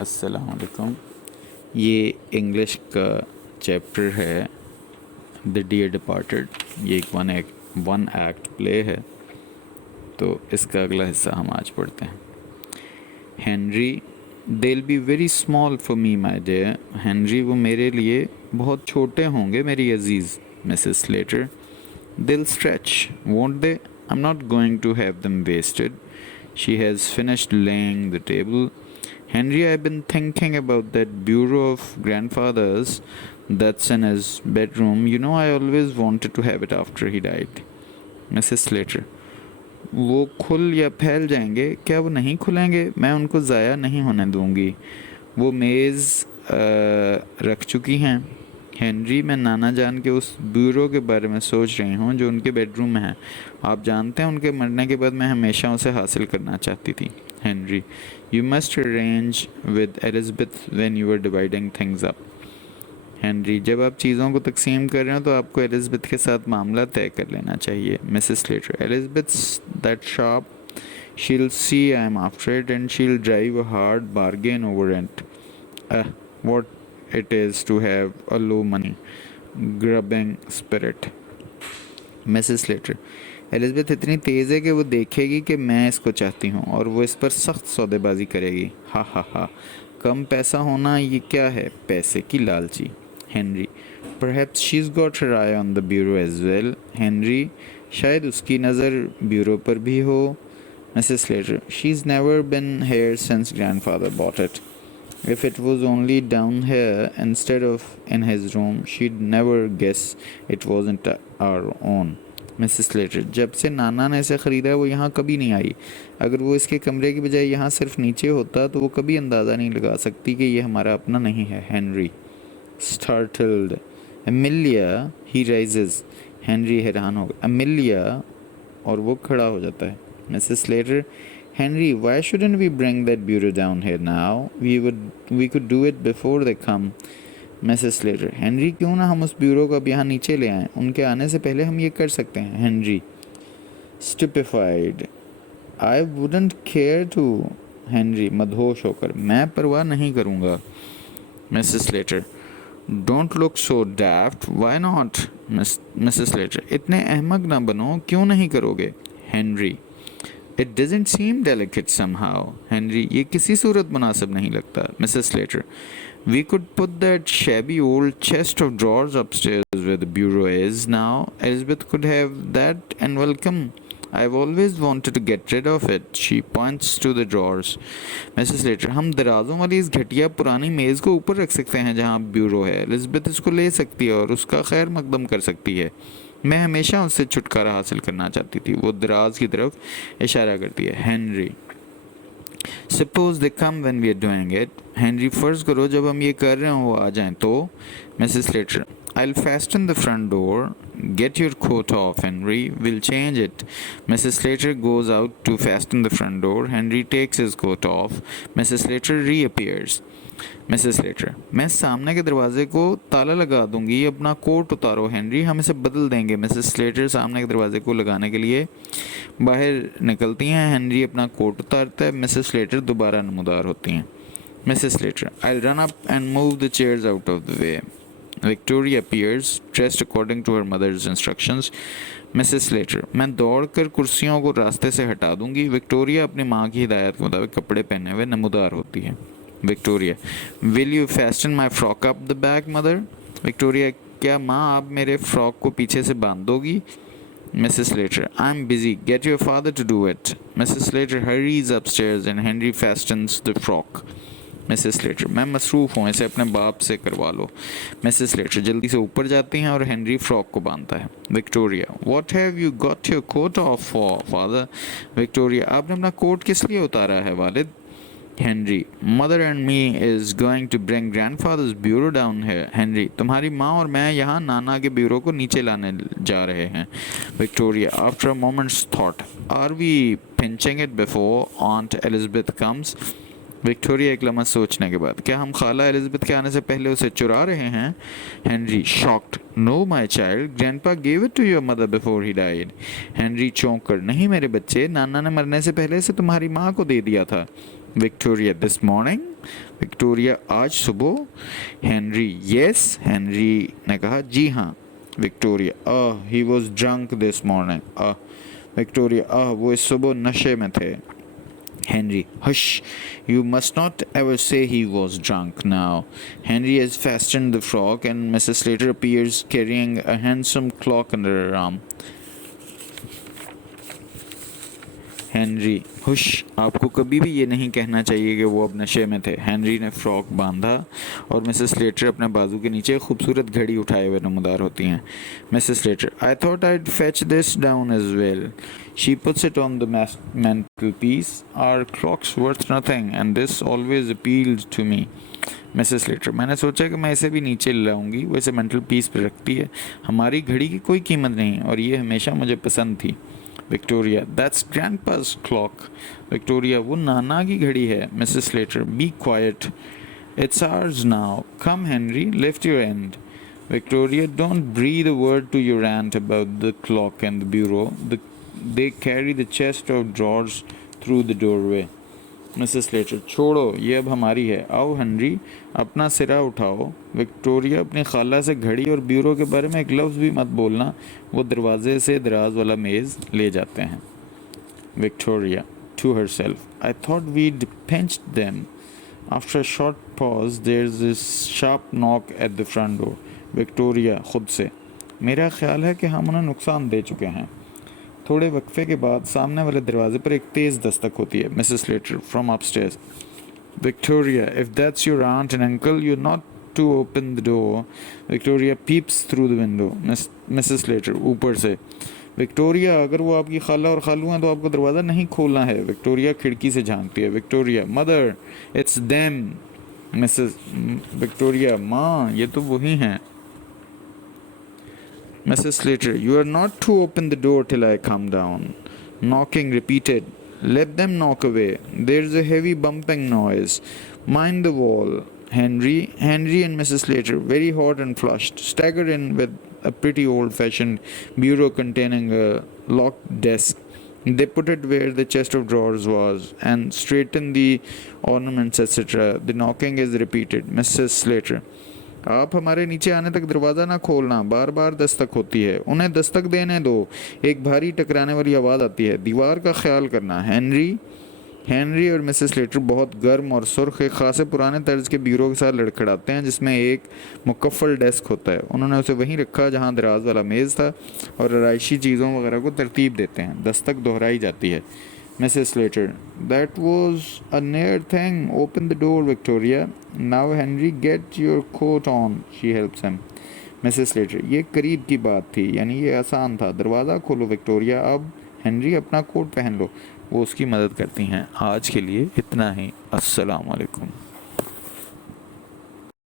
अस्सलाम वालेकुम। ये इंग्लिश का चैप्टर है द डियर डिपार्टेड। ये एक वन एक्ट प्ले है, तो इसका अगला हिस्सा हम आज पढ़ते हैं। Henry, they'll be very small for me my dear. Henry, वो मेरे लिए बहुत छोटे होंगे मेरी अजीज़ Mrs Slater. They'll stretch, won't they? I'm not going to have them wasted. She has finished laying the table. Henry, I've been thinking about that bureau of grandfather's that's in his bedroom. You know, I always wanted to have it after he died. Mrs. Slater. वो खुल या फैल जाएंगे? क्या वो नहीं खुलेंगे? मैं उनको ज़ाया नहीं होने दूंगी। वो मेज़ रख चुकी हैं। हेनरी, मैं नाना जान के उस ब्यूरो के बारे में सोच रही हूँ जो उनके बेडरूम में है। आप जानते हैं, उनके मरने के बाद मैं हमेशा उसे हासिल करना चाहती थी। Henry, you must arrange with Elizabeth when you are dividing things up. Henry, जब आप चीज़ों को तकसीम कर रहे हो तो आपको एलिज़ाबेथ के साथ मामला तय कर लेना चाहिए। Mrs Slater, Elizabeth's that sharp, she'll see I'm after it and she'll drive a hard bargain over it. What it is to have a low money grubbing spirit. Mrs. Slater, Elizabeth इतनी तेज़ है कि वो देखेगी कि मैं इसको चाहती हूँ और वो इस पर सख्त सौदेबाजी करेगी। हा हा हा, कम पैसा होना ये क्या है, पैसे की लालची। Henry, perhaps she is got her eye on the bureau as well. Henry, शायद उसकी नज़र ब्यूरो पर भी हो। Mrs. Slater, she's never been here since grandfather bought it. If it was only down here instead of in his room, she'd never guess it wasn't our own. Mrs. Slater, जब से नाना ने इसे ख़रीदा है वो यहाँ कभी नहीं आई। अगर वो इसके कमरे की बजाय यहाँ सिर्फ नीचे होता तो वो कभी अंदाज़ा नहीं लगा सकती कि ये हमारा अपना नहीं है। Henry, startled. Amelia, he rises. Henry हैरान हो गया। Amelia, और वो खड़ा हो जाता है। Mrs. Slater, Henry, why shouldn't we bring that bureau down here now? We could do it before they come. Mrs. Slater, Henry, क्यों ना हम उस ब्यूरो को अब यहाँ नीचे ले आएं? उनके आने से पहले हम ये कर सकते हैं। Henry, stupefied, I wouldn't care to. Henry, मदहोश होकर, मैं परवाह नहीं करूँगा। Mrs. Slater, don't look so daft. Why not? Mrs. Slater, इतने अहमक ना बनो, क्यों नहीं करोगे? Henry, It doesn't seem delicate somehow. Henry, ये किसी सूरत मुनासिब नहीं लगता। Mrs. Slater, we could put that shabby old chest of drawers upstairs where the bureau is now. Elizabeth could have that and welcome. I've always wanted to get rid of it. She points to the drawers. Mrs. Slater, हम दराजों वाली इस घटिया पुरानी मेज़ को ऊपर रख सकते हैं जहाँ ब्यूरो है। एलिज़ाबेथ इसको ले सकती है और उसका खैर मकदम कर सकती है। मैं हमेशा उससे छुटकारा हासिल करना चाहती थी। वो दराज की तरफ इशारा करती है। Henry, suppose they come when we are doing it. Henry, फ़र्ज़ करो जब हम ये कर रहे हो वो आ जाएं तो। Mrs Slater, I'll fasten the front door. Get your coat off, Henry. We'll change it. Mrs. Slater goes out to fasten the front door. Henry takes his coat off. Mrs. Slater reappears. Mrs. Slater, मैं सामने के दरवाजे को ताला लगा दूंगी, अपना coat उतारो हेनरी, हम इसे बदल देंगे। Mrs. Slater सामने के दरवाजे को लगाने के लिए बाहर निकलती हैं। हेनरी अपना कोट उतारता है। Mrs. Slater दोबारा नमूदार होती हैं। Mrs. Slater, I'll run up and move the chairs out of the way. Victoria appears, dressed according to her mother's instructions. Mrs. Slater, मैं दौड़कर कुर्सियों को रास्ते से हटा दूंगी। विक्टोरिया अपनी माँ की हिदायत के मुताबिक कपड़े पहने हुए नमूदार होती है। Victoria, will you fasten my frock up the back mother? Victoria, क्या माँ आप मेरे फ्रॉक को पीछे से बांध दोगी? Mrs. Slater, I'm busy. Get your father to do it. Mrs. Slater hurries upstairs and Henry fastens the frock. Mrs. Slater, मैं मसरूफ़ हूँ, इसे अपने बाप से करवा लो। Mrs. Slater जल्दी से ऊपर जाती हैं और हेनरी फ्रॉक को बांधता है। Victoria, What have you got your coat off for, father? Victoria, आपने अपना कोट किस लिए उतारा है वालिद? Henry, Mother and me is going to bring grandfather's bureau down here. Henry, तुम्हारी माँ और मैं यहाँ नाना के ब्यूरो को नीचे लाने जा रहे हैं। Victoria, after a moment's thought, are we pinching it before Aunt Elizabeth comes? Victoria एक लम्हा सोचने के बाद, क्या हम खाला एलिज़ाबेथ के आने से पहले उसे चुरा रहे हैं? Henry, shocked, no my child, grandpa gave it to your mother before he died. Henry चौंक कर, नहीं मेरे बच्चे, नाना ने मरने से पहले इसे तुम्हारी माँ को दे दिया था। Victoria, this morning. विक्टोरिया, आज सुबह। Henry, yes. हेनरी ने कहा, जी हाँ। Victoria, he was drunk this morning. Victoria, वो इस सुबह नशे में थे। Henry, hush, you must not ever say he was drunk now. Henry has fastened the frog, and Mrs. Slater appears carrying a handsome clock under her arm. Henry, hush, आपको कभी भी ये नहीं कहना चाहिए कि वो अब नशे में थे। हेनरी ने फ्रॉक बांधा और मिसेस स्लेटर अपने बाजू के नीचे खूबसूरत घड़ी उठाए हुए नमदार होती हैं। Mrs Slater, I thought I'd fetch this down as well. She puts it on the mantel piece. Our clocks worth nothing and this always appealed to me. Mrs Slater, मैंने सोचा कि मैं इसे भी नीचे लाऊंगी, वो इसे मेंटल पीस पर रखती है। हमारी घड़ी की कोई कीमत नहीं और ये हमेशा मुझे पसंद थी। Victoria, that's grandpa's clock. Victoria, वो नाना की घड़ी है। Mrs Slater, be quiet, it's ours now. Come Henry, lift your end. Victoria, don't breathe a word to your aunt about the clock and the bureau. They carry the chest of drawers through the doorway. Mrs Slater, छोड़ो, ये अब हमारी है। आओ Henry, अपना सिरा उठाओ। Victoria, अपनी खाला से घड़ी और ब्यूरो के बारे में एक लफ्ज़ भी मत बोलना। वो दरवाजे से दराज वाला मेज़ ले जाते हैं। Victoria, to herself, I thought we'd pinched them. After a short pause there is a sharp knock at the front door. Victoria, खुद से, मेरा ख्याल है कि हम उन्हें नुकसान दे चुके हैं। थोड़े वक्फे के बाद सामने वाले दरवाजे पर एक तेज़ दस्तक होती है। Mrs Slater, from upstairs. Victoria, if that's your aunt and uncle, you not to open the door. Victoria peeps through the window. Mrs Slater, ऊपर से। विक्टोरिया, अगर वो आपकी खाला और खालू हैं तो आपको दरवाज़ा नहीं खोलना है। विक्टोरिया खिड़की से झांकती है। Victoria, mother, it's them. Mrs Victoria, माँ, ये तो वही हैं। Mrs. Slater, you are not to open the door till I come down. Knocking repeated. Let them knock away. There's a heavy bumping noise. Mind the wall. Henry and Mrs. Slater, very hot and flushed, staggered in with a pretty old-fashioned bureau containing a locked desk. They put it where the chest of drawers was and straightened the ornaments, etc. The knocking is repeated. Mrs. Slater, आप हमारे नीचे आने तक दरवाज़ा ना खोलना, बार बार दस्तक होती है। उन्हें दस्तक देने दो। एक भारी टकराने वाली आवाज़ आती है। दीवार का ख्याल करना। हेनरी और मिसेस स्लेटर बहुत गर्म और सुर्ख एक खासे पुराने तर्ज के ब्यूरो के साथ लड़खड़ाते हैं जिसमें एक मुकफ़ल डेस्क होता है। उन्होंने उसे वहीं रखा जहां दराज वाला मेज़ था और आराइशी चीज़ों वगैरह को तरतीब देते हैं। दस्तक दोहराई जाती है। Mrs. Slater, that was a near thing. Open the door, Victoria. Now, Henry, get your coat on. She helps him. Mrs. Slater, ये करीब की बात थी, यानी ये आसान था। दरवाज़ा खोलो विक्टोरिया, अब हेनरी अपना कोट पहन लो। वो उसकी मदद करती हैं। आज के लिए इतना ही। अस्सलाम वालेकुम।